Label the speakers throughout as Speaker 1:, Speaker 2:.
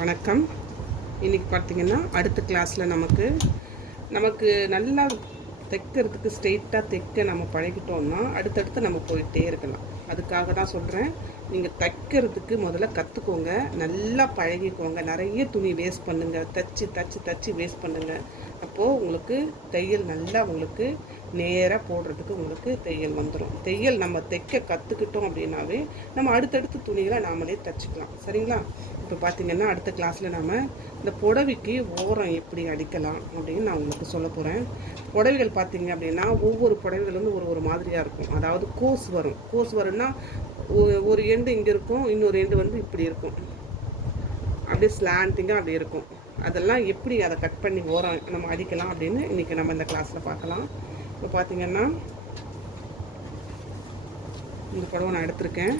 Speaker 1: வணக்கம். இன்றைக்கி பார்த்தீங்கன்னா அடுத்த கிளாஸில் நமக்கு நமக்கு நல்லா தைக்கிறதுக்கு ஸ்ட்ரெயிட்டாக தைக்க நம்ம பழகிட்டோம்னா அடுத்தடுத்து நம்ம போயிட்டே இருக்கலாம். அதுக்காக தான் சொல்கிறேன் நீங்கள் தைக்கிறதுக்கு முதல்ல கற்றுக்கோங்க நல்லா பழகிக்கோங்க. நிறைய துணி வேஸ்ட் பண்ணுங்கள் தச்சு தச்சு தச்சு வேஸ்ட் பண்ணுங்கள் அப்போது உங்களுக்கு தையல் நல்லா உங்களுக்கு நேராக போடுறதுக்கு உங்களுக்கு தையல் வந்துடும் தையல் நம்ம தைக்க கற்றுக்கிட்டோம் அப்படின்னாவே நம்ம அடுத்தடுத்த துணிகளை நாமளே தைச்சிக்கலாம். சரிங்களா? இப்போ பார்த்தீங்கன்னா அடுத்த கிளாஸில் நாம் இந்த புடவைக்கு ஓரம் எப்படி அடிக்கலாம் அப்படின்னு நான் உங்களுக்கு சொல்ல போகிறேன் புடவைகள் பார்த்தீங்க அப்படின்னா ஒவ்வொரு புடவைகள் வந்து ஒரு ஒரு மாதிரியாக இருக்கும். அதாவது கோஸ் வரும். கோஸ் வரும்னா ஒரு எண்டு இங்கே இருக்கும் இன்னொரு எண்டு வந்து இப்படி இருக்கும். அப்படியே ஸ்லாண்டிங்காக அப்படி இருக்கும். அதெல்லாம் எப்படி அதை கட் பண்ணி ஓரம் நம்ம அடிக்கலாம் அப்படின்னு இன்றைக்கி நம்ம இந்த கிளாஸில் பார்க்கலாம் இப்போ பார்த்தீங்கன்னா இந்த படவை நான் எடுத்திருக்கேன்.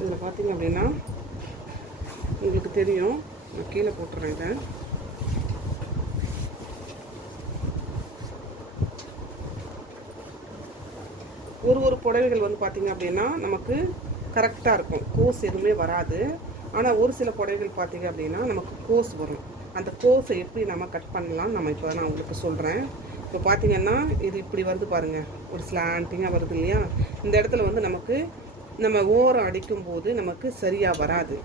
Speaker 1: இதில் பார்த்தீங்க அப்படின்னா உங்களுக்கு தெரியும் நான் கீழே போட்டுறேன் இதை. ஒரு ஒரு புடவைகள் வந்து பார்த்தீங்க அப்படின்னா நமக்கு கரெக்டாக இருக்கும். கோஸ் எதுவுமே வராது. ஆனால் ஒரு சில புடவைகள் பார்த்தீங்க அப்படின்னா நமக்கு கோஸ் வரும். அந்த கோஸை எப்படி நம்ம கட் பண்ணலாம் நம்ம இப்போ நான் உங்களுக்கு சொல்கிறேன் இப்போ பார்த்தீங்கன்னா இது இப்படி வருது பாருங்கள் ஒரு ஸ்லாண்டிங்காக வருது இல்லையா? இந்த இடத்துல வந்து நமக்கு நம்ம ஓரம் அடிக்கும்போது நமக்கு சரியாக வராது.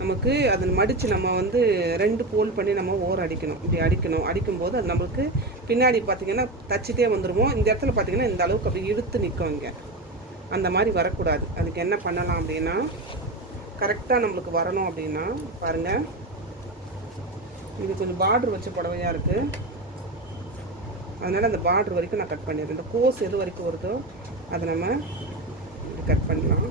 Speaker 1: நமக்கு அதை மடித்து நம்ம வந்து ரெண்டு போல் பண்ணி நம்ம ஓர் அடிக்கணும். இப்படி அடிக்கணும். அடிக்கும்போது அது நம்மளுக்கு பின்னாடி பார்த்தீங்கன்னா தச்சுட்டே வந்துடுவோம் இந்த இடத்துல பார்த்தீங்கன்னா இந்த அளவுக்கு அப்படி இழுத்து நிற்கும் இங்கே. அந்த மாதிரி வரக்கூடாது. அதுக்கு என்ன பண்ணலாம் அப்படின்னா கரெக்டாக நம்மளுக்கு வரணும் அப்படின்னா பாருங்கள் இது கொஞ்சம் பார்டர் வச்ச புடவையாக இருக்குது அதனால் அந்த பார்டர் வரைக்கும் நான் கட் பண்ணிடுறேன். இந்த கோஸ் எது வரைக்கும் வருதோ அதை நம்ம கட் பண்ணலாம்.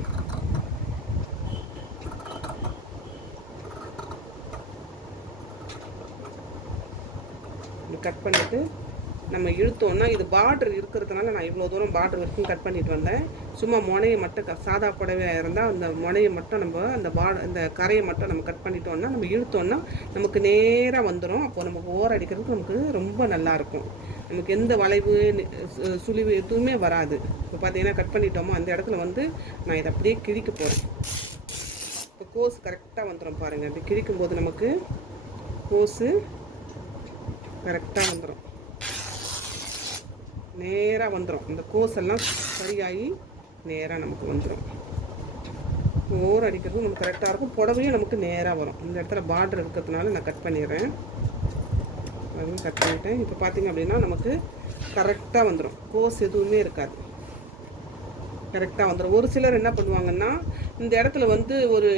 Speaker 1: கட் பண்ணிவிட்டு நம்ம இழுத்தோன்னா இது பார்டர் இருக்கிறதுனால நான் இவ்வளோ தூரம் பார்டர் வரைக்கும் கட் பண்ணிட்டு வந்தேன். சும்மா முனையை மட்டும் க- சாதா புடவையாக இருந்தால் அந்த முனையை மட்டும் நம்ம அந்த பா அந்த கரையை மட்டும் நம்ம கட் பண்ணிட்டோம்னா நம்ம இழுத்தோம்னா நமக்கு நேராக வந்துடும் அப்போ நமக்கு ஓர் அடிக்கிறதுக்கு நமக்கு ரொம்ப நல்லா இருக்கும். நமக்கு எந்த வளைவு சுழிவு எதுவுமே வராது. இப்போ பார்த்தீங்கன்னா கட் பண்ணிட்டோமோ அந்த இடத்துல வந்து நான் இதை அப்படியே கிழிக்க போகிறேன் இப்போ கோஸ் கரெக்டாக வந்துடும் பாருங்கள் அப்படி கிழிக்கும் போது நமக்கு கோஸு கரெக்டாக வந்துடும் நேராக வந்துடும் இந்த கோஸ் எல்லாம் சரியாகி நேராக நமக்கு வந்துடும் ஓர் அடிக்கிறது நமக்கு கரெக்டாக இருக்கும். புடவையும் நமக்கு நேராக வரும். இந்த இடத்துல பார்டர் இருக்கிறதுனால நான் கட் பண்ணிடுறேன். அதுவும் கட் பண்ணிட்டேன். இப்போ பார்த்தீங்க அப்படின்னா நமக்கு கரெக்டாக வந்துடும் கோஸ் எதுவுமே இருக்காது. கரெக்டாக வந்துடும் ஒரு சிலர் என்ன பண்ணுவாங்கன்னா இந்த இடத்துல வந்து ஒரு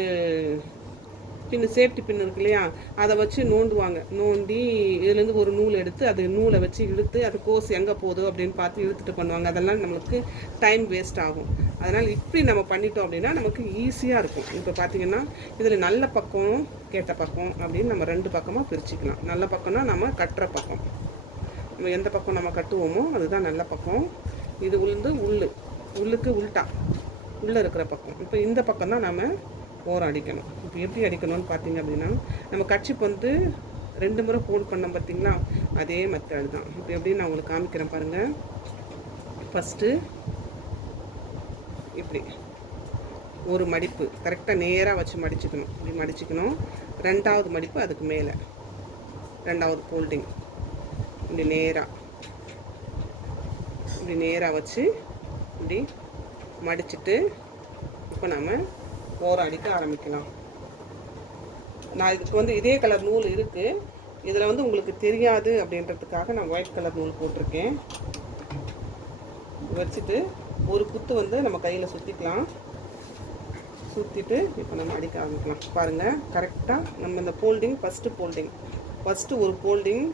Speaker 1: பின்னு சேஃப்டி பின் இருக்கு இல்லையா? அதை வச்சு நோண்டுவாங்க. நோண்டி இதுலேருந்து ஒரு நூல் எடுத்து அது நூலை வச்சு இழுத்து அது கோஸ் எங்கே போகுது அப்படின்னு பார்த்து இழுத்துட்டு பண்ணுவாங்க. அதெல்லாம் நம்மளுக்கு டைம் வேஸ்ட் ஆகும். அதனால் இப்படி நம்ம பண்ணிட்டோம் அப்படின்னா நமக்கு ஈஸியாக இருக்கும். இப்போ பார்த்தீங்கன்னா இதில் நல்ல பக்கம் கேட்ட பக்கம் அப்படின்னு நம்ம ரெண்டு பக்கமாக பிரிச்சுக்கலாம். நல்ல பக்கம்னா நம்ம கட்டுற பக்கம். நம்ம எந்த பக்கம் நம்ம கட்டுவோமோ அதுதான் நல்ல பக்கம். இது உளுந்து உள்ளு. உள்ளுக்கு உள்டா உள்ளே இருக்கிற பக்கம். இப்போ இந்த பக்கம் தான் நம்ம ஓரம் அடிக்கணும். இப்போ எப்படி அடிக்கணும்னு பார்த்தீங்க அப்படின்னா நம்ம கட்சிப்பு வந்து ரெண்டு முறை ஃபோல்ட் பண்ணோம் பார்த்தீங்களா? அதே மெத்தட் தான். இப்போ எப்படி நான் உங்களுக்கு காமிக்கிறேன் பாருங்கள் ஃபஸ்ட்டு இப்படி. ஒரு மடிப்பு. கரெக்டாக நேராக வச்சு மடிச்சுக்கணும். இப்படி மடிச்சுக்கணும். ரெண்டாவது மடிப்பு அதுக்கு மேலே. ரெண்டாவது ஃபோல்டிங் இப்படி நேராக இப்படி நேராக வச்சு இப்படி மடிச்சிட்டு இப்போ நம்ம ஓரம் அடிக்க ஆரம்பிக்கலாம். நான் இதுக்கு வந்து இதே கலர் நூல் இருக்குது இதில் வந்து உங்களுக்கு தெரியாது அப்படின்றதுக்காக நான் ஒயிட் கலர் நூல் போட்டிருக்கேன். வச்சுட்டு ஒரு குத்து வந்து நம்ம கையில் சுற்றிக்கலாம் சுற்றிட்டு இப்போ நம்ம அடிக்க ஆரம்பிக்கலாம். பாருங்கள் கரெக்டாக நம்ம இந்த போல்டிங் ஃபஸ்ட்டு போல்டிங் ஃபஸ்ட்டு ஒரு போல்டிங்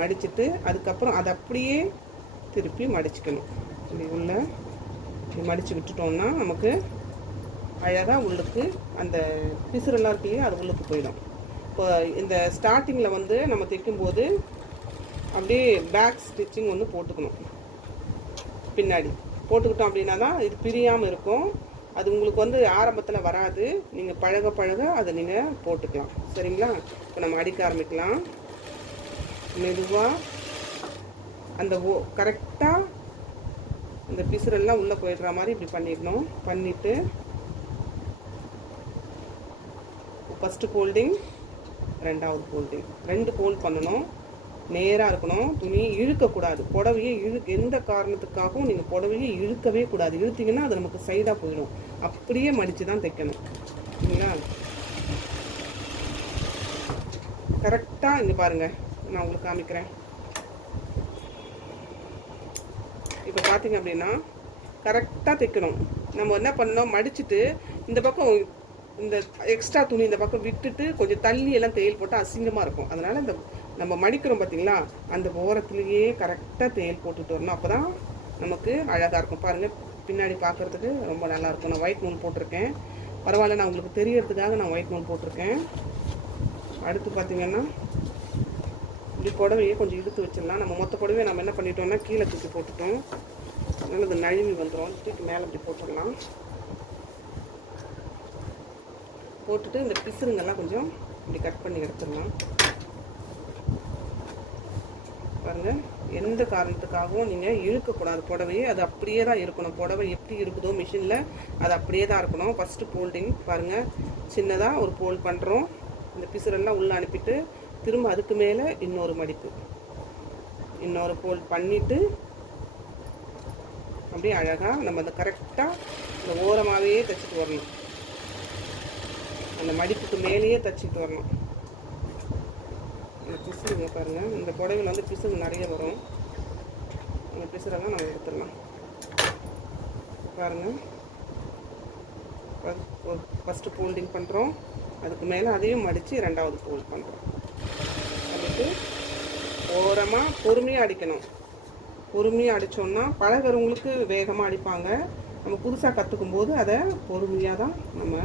Speaker 1: மடிச்சுட்டு அதுக்கப்புறம் அதை அப்படியே திருப்பி மடிச்சுக்கணும். இப்படி உள்ள மடித்து விட்டுட்டோம்னா நமக்கு அழகாக உள்ளுக்கு அந்த பிசுறெல்லாம் இருக்கு இல்லையா அது உள்ளுக்கு போயிடும். இப்போ இந்த ஸ்டார்டிங்கில் வந்து நம்ம தைக்கும்போது அப்படியே பேக் ஸ்டிச்சிங் வந்து போட்டுக்கணும். பின்னாடி. போட்டுக்கிட்டோம் அப்படின்னா தான் இது பிரியாமல் இருக்கும். அது உங்களுக்கு வந்து ஆரம்பத்தில் வராது. நீங்கள் பழக பழக அதை நீங்கள் போட்டுக்கலாம். சரிங்களா? இப்போ நம்ம அடிக்க ஆரம்பிக்கலாம். மெதுவாக அந்த ஓ கரெக்டாக இந்த பிசுரெல்லாம் உள்ளே போயிடுற மாதிரி இப்படி பண்ணிடணும். பண்ணிவிட்டு ஃபஸ்ட்டு ஃபோல்டிங் ரெண்டாவது ஃபோல்டிங் ரெண்டு ஃபோல்ட் பண்ணணும். நேராக இருக்கணும். துணி இழுக்கக்கூடாது. புடவையே இழு எந்த காரணத்துக்காகவும் நீங்கள் புடவையே இழுக்கவே கூடாது. இழுத்தீங்கன்னா அது நமக்கு சைடாக போயிடும். அப்படியே மடித்து தான் தைக்கணும். சரிங்களா? கரெக்டாக இங்கே பாருங்கள் நான் உங்களுக்கு காமிக்கிறேன். இப்போ பார்த்தீங்க அப்படின்னா கரெக்டாக தைக்கணும். நம்ம என்ன பண்ணோம் மடிச்சுட்டு இந்த பக்கம் இந்த எக்ஸ்ட்ரா துணி இந்த பக்கம் விட்டுட்டு கொஞ்சம் தள்ளி எல்லாம் தேயில் போட்டால் அசிங்கமாக இருக்கும். அதனால் இந்த நம்ம மடிக்கிறோம் பார்த்தீங்களா அந்த ஓரத்துலேயே கரெக்டாக தேயில் போட்டுட்டு வரணும். அப்போ தான் நமக்கு அழகாக இருக்கும். பாருங்கள் பின்னாடி பார்க்குறதுக்கு ரொம்ப நல்லாயிருக்கும் நான் ஒயிட் நூல் போட்டிருக்கேன். பரவாயில்ல நான் உங்களுக்கு தெரியறதுக்காக நான் ஒயிட் நூல் போட்டிருக்கேன். அடுத்து பார்த்தீங்கன்னா இப்படி புடவையே கொஞ்சம் இழுத்து வச்சிடலாம். நம்ம மொத்த புடவையை நம்ம என்ன பண்ணிட்டோம்னா கீழே தூக்கி போட்டுட்டோம். அதனால் அது நழுவி வந்துடும் தூக்கி மேலே இப்படி போட்டுடலாம். போட்டுட்டு இந்த பிசுருங்கெல்லாம் கொஞ்சம் இப்படி கட் பண்ணி எடுத்துடலாம். பாருங்கள் எந்த காரணத்துக்காகவும் நீங்கள் இழுக்கக்கூடாது. புடவையே அது அப்படியே தான் இருக்கணும். புடவை எப்படி இருக்குதோ மிஷினில் அது அப்படியே தான் இருக்கணும். ஃபஸ்ட்டு போல்டிங் பாருங்கள் சின்னதாக ஒரு போல்ட் பண்ணுறோம் இந்த பிசுரெல்லாம் உள்ளே அனுப்பிட்டு திரும்ப அதுக்கு மேலே இன்னொரு மடிப்பு. இன்னொரு போல்ட் பண்ணிவிட்டு அப்படியே அழகாக நம்ம அந்த கரெக்டாக இந்த ஓரமாகவே தைச்சிட்டு வரணும். அந்த மடிப்புக்கு மேலேயே தைச்சிட்டு வரணும். இந்த பிசுங்க பாருங்கள் இந்த புடவையில் வந்து பிசுங்க நிறைய வரும். அந்த பிசுறெல்லாம் நம்ம எடுத்துடலாம். பாருங்கள் ஃபஸ்ட்டு ஃபோல்டிங் பண்ணுறோம் அதுக்கு மேலே அதையும் மடித்து ரெண்டாவது ஃபோல்ட் பண்ணுறோம் அதுக்கு ஓரமாக பொறுமையாக அடிக்கணும். பொறுமையாக அடித்தோம்னா பழகிறவங்களுக்கு வேகமாக அடிப்பாங்க. நம்ம புதுசாக கற்றுக்கும் போது அதை பொறுமையாக தான் நம்ம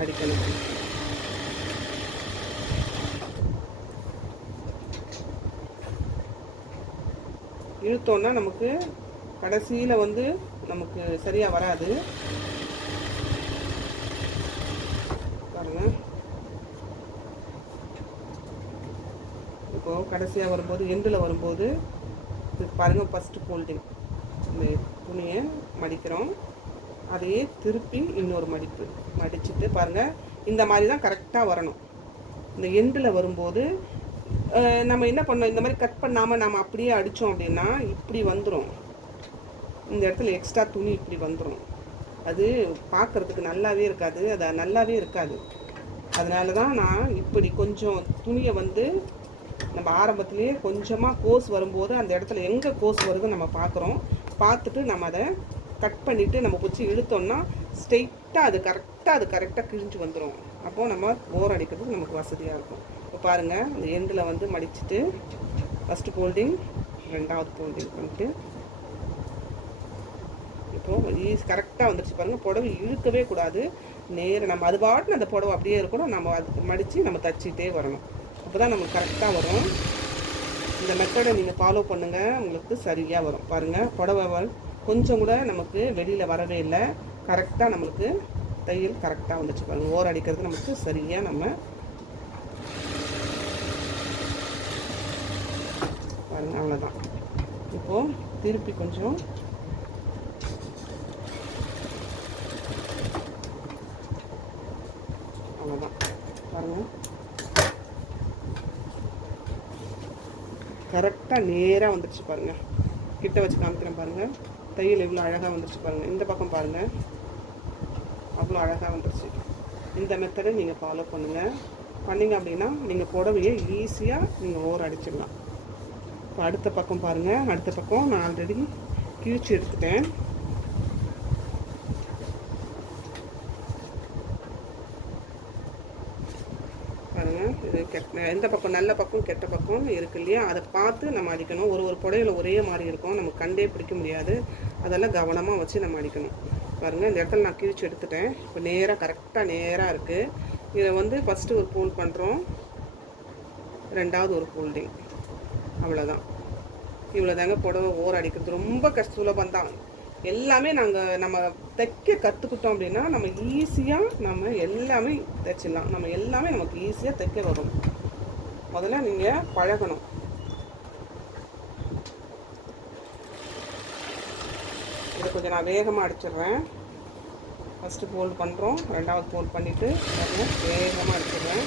Speaker 1: அடிக்கணும். இழுத்தோன்னா நமக்கு கடைசியில் வந்து நமக்கு சரியாக வராது. பாருங்கள் இப்போது கடைசியாக வரும்போது எண்டில் வரும்போது இது பாருங்கள் ஃபஸ்ட்டு ஃபோல்டிங் இந்த துணியை மடிக்கிறோம். அதையே திருப்பி இன்னொரு மடிப்பு. மடிச்சுட்டு பாருங்கள் இந்த மாதிரி தான் கரெக்டாக வரணும். இந்த எண்டில் வரும்போது நம்ம என்ன பண்ணோம்? இந்த மாதிரி கட் பண்ணாமல் நம்ம அப்படியே அடித்தோம் அப்படின்னா இப்படி வந்துடும் இந்த இடத்துல எக்ஸ்ட்ரா துணி இப்படி வந்துடும் அது பார்க்குறதுக்கு நல்லாவே இருக்காது. அது நல்லாவே இருக்காது. அதனால தான் நான் இப்படி கொஞ்சம் துணியை வந்து நம்ம ஆரம்பத்துலேயே கொஞ்சமாக கோஸ் வரும்போது அந்த இடத்துல எங்கே கோஸ் வருதுன்னு நம்ம பார்க்குறோம் பார்த்துட்டு நம்ம அதை கட் பண்ணிவிட்டு நம்ம குச்சி இழுத்தோம்னா ஸ்ட்ரெயிட்டாக அது கரெக்டாக அது கரெக்டாக கிழிஞ்சு வந்துடும் அப்போது நம்ம போர் அடிக்கிறதுக்கு நமக்கு வசதியாக இருக்கும். இப்போ பாருங்கள் இந்த எண்டில் வந்து மடிச்சுட்டு ஃபஸ்ட்டு ஃபோல்டிங் ரெண்டாவது ஃபோல்டிங் பண்ணிட்டு இப்போது ஈஸ் கரெக்டாக வந்துருச்சு. பாருங்கள் புடவை இழுக்கவே கூடாது. நேரம் நம்ம அது பாட்டு அந்த புடவை அப்படியே இருக்கணும். நம்ம அது மடித்து நம்ம தச்சிட்டே வரணும். அப்போ தான் நமக்கு கரெக்டாக வரும். இந்த மெத்தடை நீங்கள் ஃபாலோ பண்ணுங்கள் உங்களுக்கு சரியாக வரும். பாருங்கள் புடவை கொஞ்சம் கூட நமக்கு வெளியில் வரவே இல்லை. கரெக்டாக நம்மளுக்கு தையல் கரெக்டாக வந்துச்சு பாருங்கள் ஓர் அடிக்கிறது நமக்கு சரியாக நம்ம பாருங்கள் அவ்வளோதான் இப்போது திருப்பி கொஞ்சம் அவ்வளோதான் பாருங்கள் கரெக்டாக நேராக வந்துடுச்சு பாருங்கள் கிட்ட வச்சு காமிக்கிறேன் பாருங்கள் தையல் எவ்வளோ அழகாக வந்துருச்சு பாருங்கள் இந்த பக்கம் பாருங்கள் அவ்வளோ அழகாக வந்துருச்சு. இந்த மெத்தடை நீங்கள் ஃபாலோ பண்ணுங்கள் பண்ணிங்க அப்படின்னா நீங்கள் புடவையை ஈஸியாக நீங்கள் ஓர் அடிச்சிடலாம். இப்போ அடுத்த பக்கம் பாருங்கள் அடுத்த பக்கம் நான் ஆல்ரெடி கிழிச்சு எடுத்துட்டேன் பாருங்கள் இது கெட்ட எந்த பக்கம் நல்ல பக்கம் கெட்ட பக்கம் இருக்கு இல்லையா? அதை பார்த்து நம்ம அடிக்கணும். ஒரு ஒரு புடையில ஒரே மாதிரி இருக்கும். நம்ம கண்டே பிடிக்க முடியாது. அதெல்லாம் கவனமாக வச்சு நம்ம அடிக்கணும். பாருங்கள் இந்த இடத்துல நான் கிழிச்சு எடுத்துட்டேன். இப்போ நேராக கரெக்டாக நேராக இருக்குது இதை வந்து ஃபஸ்ட்டு ஒரு ஃபோல்ட் பண்ணுறோம் ரெண்டாவது ஒரு ஃபோல்டிங் அவ்வளோதான் இவ்வளோ தாங்க புடவை ஓர் அடிக்கிறது ரொம்ப கஷ்ட சுலபம் தான் எல்லாமே நாங்கள் நம்ம தைக்க கற்றுக்கிட்டோம் அப்படின்னா நம்ம ஈஸியாக நம்ம எல்லாமே தைச்சிடலாம். நம்ம எல்லாமே நமக்கு ஈஸியாக தைக்க வரும். முதல்ல நீங்கள் பழகணும். இதை கொஞ்சம் நான் வேகமாக அடிச்சிடுறேன். ஃபஸ்ட்டு ஃபோல்டு பண்ணுறோம் ரெண்டாவது ஃபோல்ட் பண்ணிவிட்டு வேகமாக அடிச்சிடுறேன்.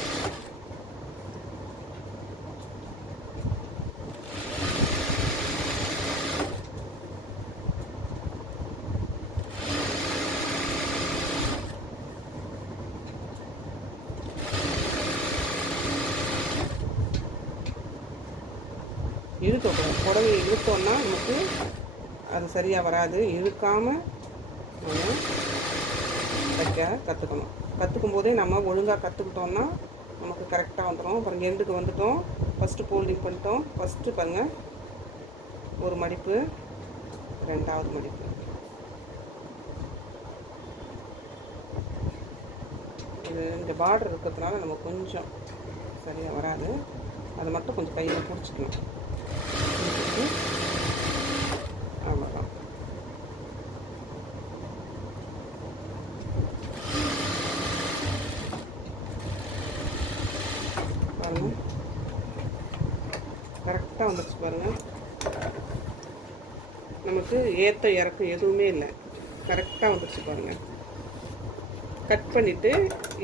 Speaker 1: இழுக்கக்கூடாது புடவையை இழுத்தோன்னா நமக்கு அது சரியாக வராது. இழுக்காமல் நம்ம தைக்க கற்றுக்கணும் கற்றுக்கும் போதே நம்ம ஒழுங்காக கற்றுக்கிட்டோம்னா நமக்கு கரெக்டாக வந்துடும் அப்புறம் எண்டுக்கு வந்துட்டோம். ஃபஸ்ட்டு ஃபோல்டிங் பண்ணிட்டோம். ஃபஸ்ட்டு பாருங்கள் ஒரு மடிப்பு ரெண்டாவது மடிப்பு. இது இந்த பார்டர் இருக்கிறதுனால நம்ம கொஞ்சம் சரியாக வராது. அதை மட்டும் கொஞ்சம் கையில் பிடிச்சிக்கணும். அவ்வளோதான் பாருங்கள் கரெக்டாக வந்துடுச்சு பாருங்கள் நமக்கு ஏற்ற இறக்கம் எதுவுமே இல்லை. கரெக்டாக வந்துடுச்சு பாருங்கள் கட் பண்ணிவிட்டு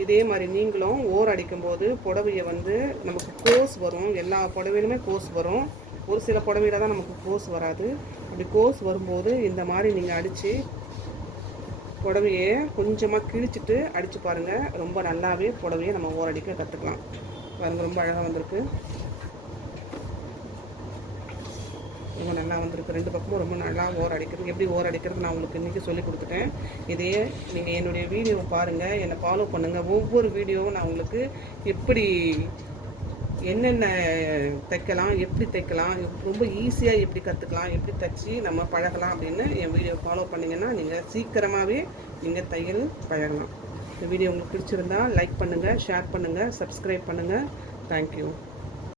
Speaker 1: இதே மாதிரி நீங்களும் ஓர் அடிக்கும்போது புடவையை வந்து நமக்கு கோஸ் வரும். எல்லா புடவையிலுமே கோஸ் வரும். ஒரு சில புடவையில் தான் நமக்கு கோஸ் வராது. அப்படி கோஸ் வரும்போது இந்த மாதிரி நீங்கள் அடித்து புடவையை கொஞ்சமாக கிழிச்சிட்டு அடித்து பாருங்கள் ரொம்ப நல்லாவே புடவையை நம்ம ஓரடிக்க கற்றுக்கலாம் பாருங்கள் ரொம்ப அழகாக வந்திருக்கு. ரொம்ப நல்லா வந்திருக்கு. ரெண்டு பக்கமும் ரொம்ப நல்லா ஓர் அடிக்கிறது எப்படி ஓர் அடிக்கிறது நான் உங்களுக்கு இன்றைக்கி சொல்லி கொடுத்துட்டேன். இதையே நீங்கள் என்னுடைய வீடியோவை பாருங்கள் என்னை ஃபாலோ பண்ணுங்கள் ஒவ்வொரு வீடியோவும் நான் உங்களுக்கு எப்படி என்னென்ன தைக்கலாம் எப்படி தைக்கலாம் ரொம்ப ஈஸியாக எப்படி கற்றுக்கலாம் எப்படி தைச்சி நம்ம பழகலாம் அப்படின்னு என் வீடியோ ஃபாலோ பண்ணிங்கன்னா நீங்கள் சீக்கிரமாகவே நீங்கள் தையல் பழகலாம். இந்த வீடியோ உங்களுக்கு பிடிச்சிருந்தா லைக் பண்ணுங்கள் ஷேர் பண்ணுங்கள் சப்ஸ்கிரைப் பண்ணுங்கள் தேங்க்யூ